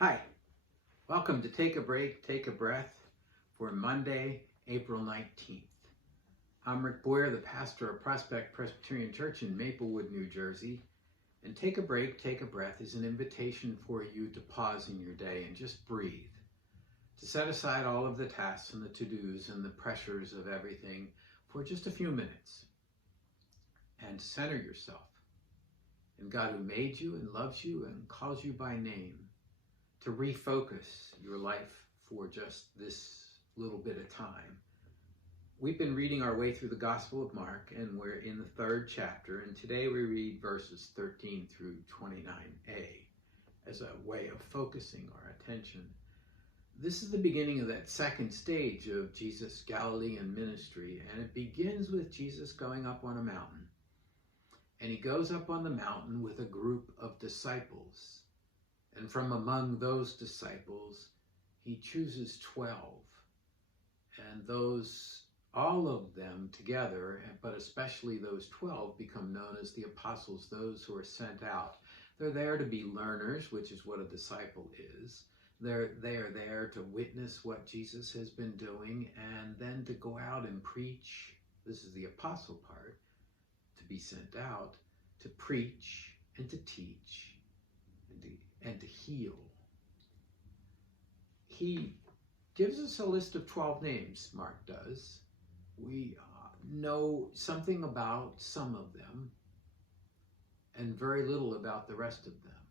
Hi, welcome to Take a Break, Take a Breath for Monday, April 19th. I'm Rick Boyer, the pastor of Prospect Presbyterian Church in Maplewood, New Jersey. And Take a Break, Take a Breath is an invitation for you to pause in your day and just breathe, to set aside all of the tasks and the to-dos and the pressures of everything for just a few minutes and center yourself in God who made you and loves you and calls you by name, to refocus your life for just this little bit of time. We've been reading our way through the Gospel of Mark, and we're in the 3rd chapter, and today we read verses 13 through 29a as a way of focusing our attention. This is the beginning of that second stage of Jesus' Galilean ministry, and it begins with Jesus going up on a mountain. And he goes up on the mountain with a group of disciples. And from among those disciples, he chooses 12. And all of them together, but especially those 12, become known as the apostles, those who are sent out. They're there to be learners, which is what a disciple is. They are there to witness what Jesus has been doing and then to go out and preach. This is the apostle part, to be sent out, to preach and to teach and to heal. He gives us a list of 12 names, Mark does. We know something about some of them and very little about the rest of them.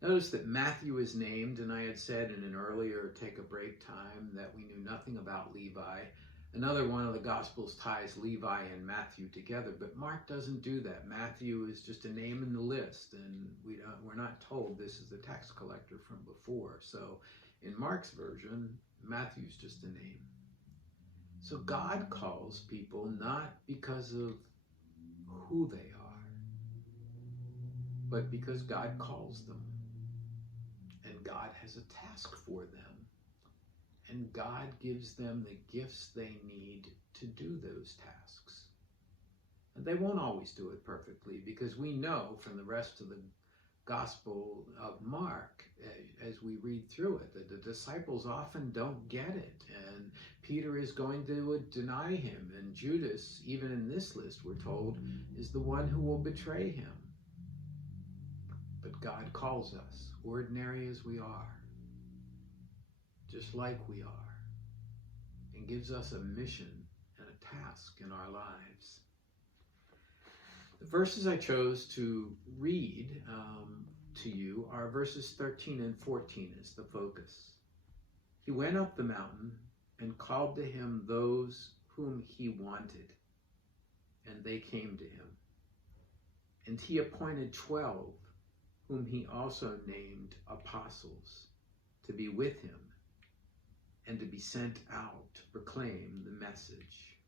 Notice that Matthew is named, and I had said in an earlier Take a Break time that we knew nothing about Levi. Another one of the Gospels ties Levi and Matthew together, but Mark doesn't do that. Matthew is just a name in the list, and we're not told this is the tax collector from before. So in Mark's version, Matthew's just a name. So God calls people not because of who they are, but because God calls them. And God has a task for them. And God gives them the gifts they need to do those tasks. And they won't always do it perfectly, because we know from the rest of the Gospel of Mark, as we read through it, that the disciples often don't get it. And Peter is going to deny him. And Judas, even in this list, we're told, is the one who will betray him. But God calls us, ordinary as we are, just like we are, and gives us a mission and a task in our lives. The verses I chose to read to you are verses 13 and 14 as the focus. He went up the mountain and called to him those whom he wanted, and they came to him. And he appointed 12, whom he also named apostles, to be with him and to be sent out to proclaim the message.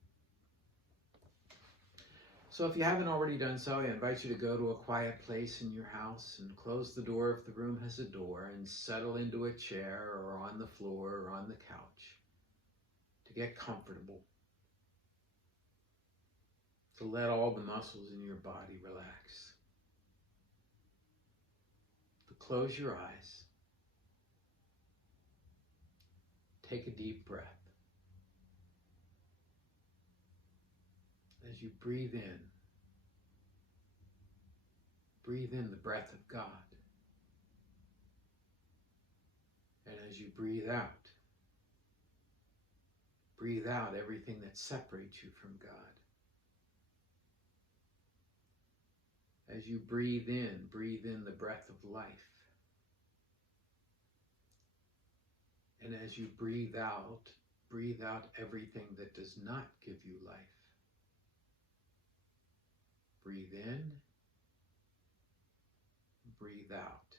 So if you haven't already done so, I invite you to go to a quiet place in your house and close the door if the room has a door, and settle into a chair or on the floor or on the couch to get comfortable, to let all the muscles in your body relax, to close your eyes. Take a deep breath. As you breathe in the breath of God. And as you breathe out everything that separates you from God. As you breathe in the breath of life. And as you breathe out everything that does not give you life. Breathe in, breathe out.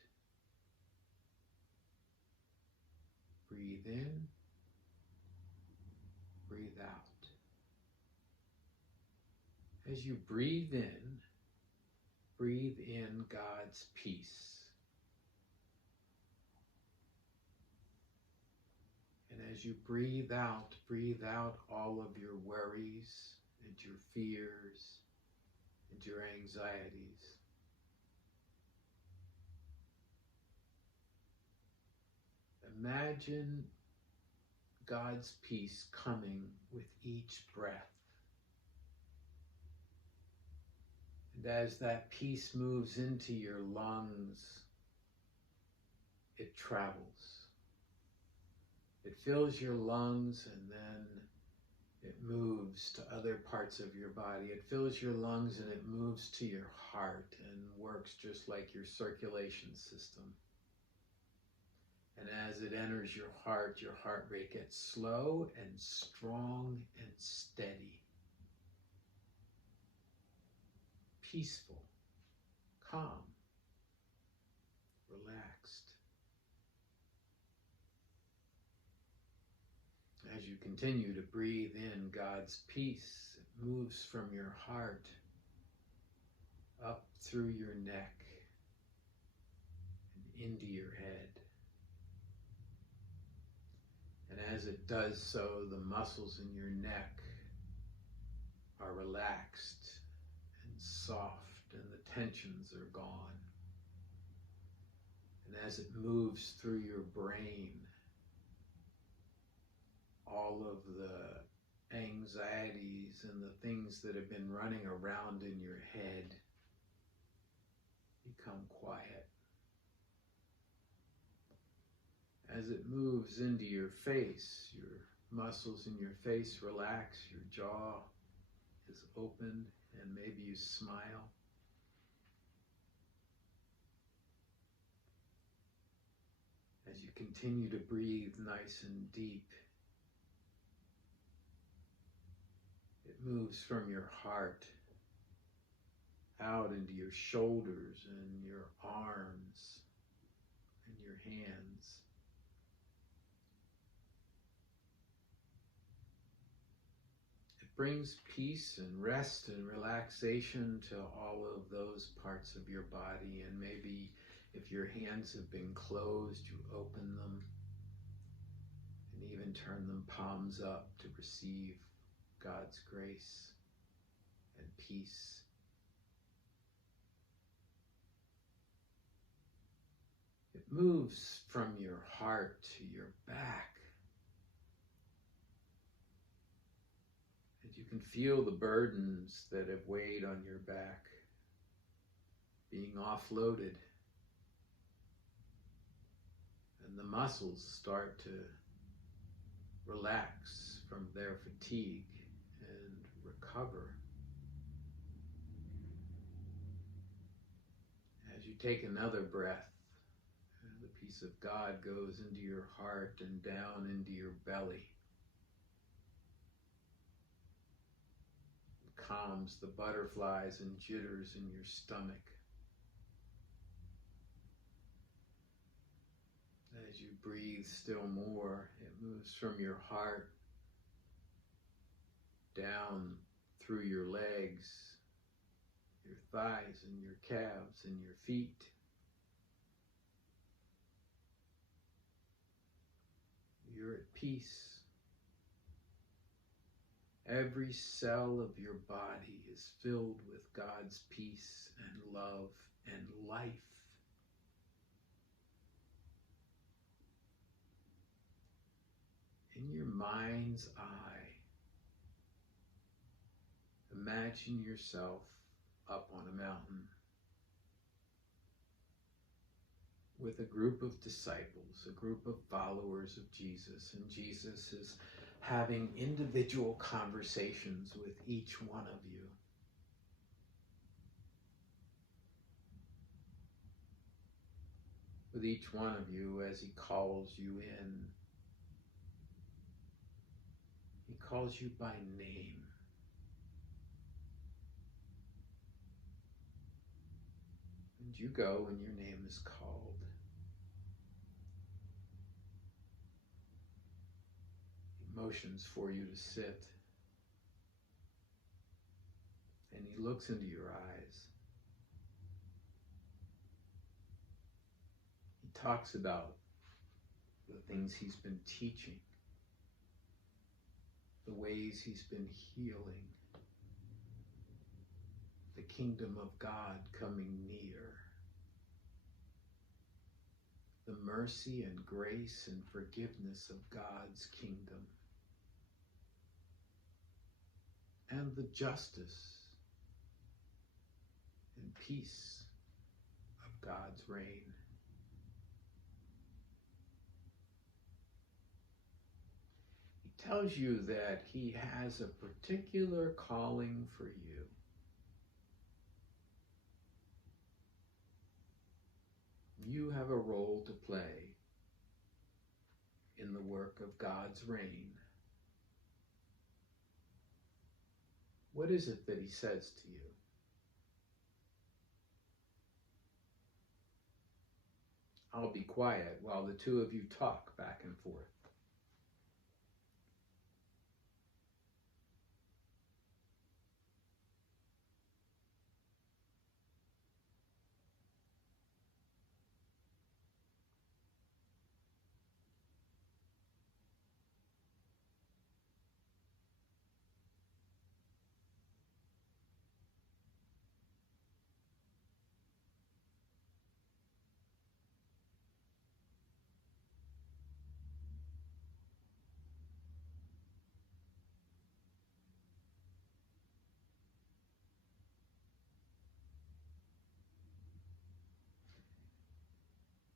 Breathe in, breathe out. As you breathe in God's peace. And as you breathe out all of your worries and your fears and your anxieties. imagine God's peace coming with each breath. And as that peace moves into your lungs, it travels. It fills your lungs and then it moves to other parts of your body. It fills your lungs and it moves to your heart and works just like your circulation system. And as it enters your heart rate gets slow and strong and steady. Peaceful, calm, relaxed. As you continue to breathe in God's peace, it moves from your heart up through your neck and into your head. And as it does so, the muscles in your neck are relaxed and soft, and the tensions are gone. And as it moves through your brain, all of the anxieties and the things that have been running around in your head become quiet. As it moves into your face, your muscles in your face relax, your jaw is open, and maybe you smile. As you continue to breathe nice and deep, it moves from your heart out into your shoulders and your arms and your hands. It brings peace and rest and relaxation to all of those parts of your body, and maybe if your hands have been closed, you open them and even turn them palms up to receive God's grace and peace. It moves from your heart to your back. And you can feel the burdens that have weighed on your back being offloaded. And the muscles start to relax from their fatigue and recover. As you take another breath, the peace of God goes into your heart and down into your belly. It calms the butterflies and jitters in your stomach. As you breathe still more, it moves from your heart down through your legs, your thighs and your calves and your feet. You're at peace. Every cell of your body is filled with God's peace and love and life. In your mind's eye, imagine yourself up on a mountain with a group of disciples, a group of followers of Jesus, and Jesus is having individual conversations with each one of you. With each one of you as he calls you in. He calls you by name. And you go when your name is called. He motions for you to sit. And he looks into your eyes. He talks about the things he's been teaching, the ways he's been healing, the kingdom of God coming near, the mercy and grace and forgiveness of God's kingdom and the justice and peace of God's reign. He tells you that he has a particular calling for you. You have a role to play in the work of God's reign. What is it that he says to you? I'll be quiet while the two of you talk back and forth.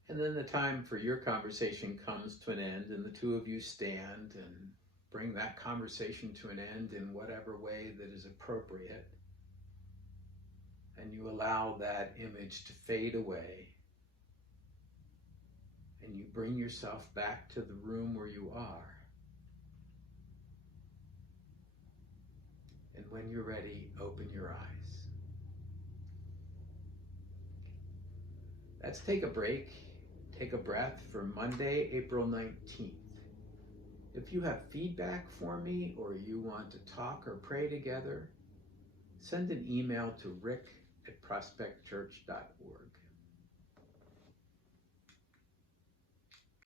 And then the time for your conversation comes to an end, and the two of you stand and bring that conversation to an end in whatever way that is appropriate. And you allow that image to fade away. And you bring yourself back to the room where you are. And when you're ready, open your eyes. Let's take a break. Take a breath for Monday, April 19th. If you have feedback for me or you want to talk or pray together, send an email to rick@prospectchurch.org.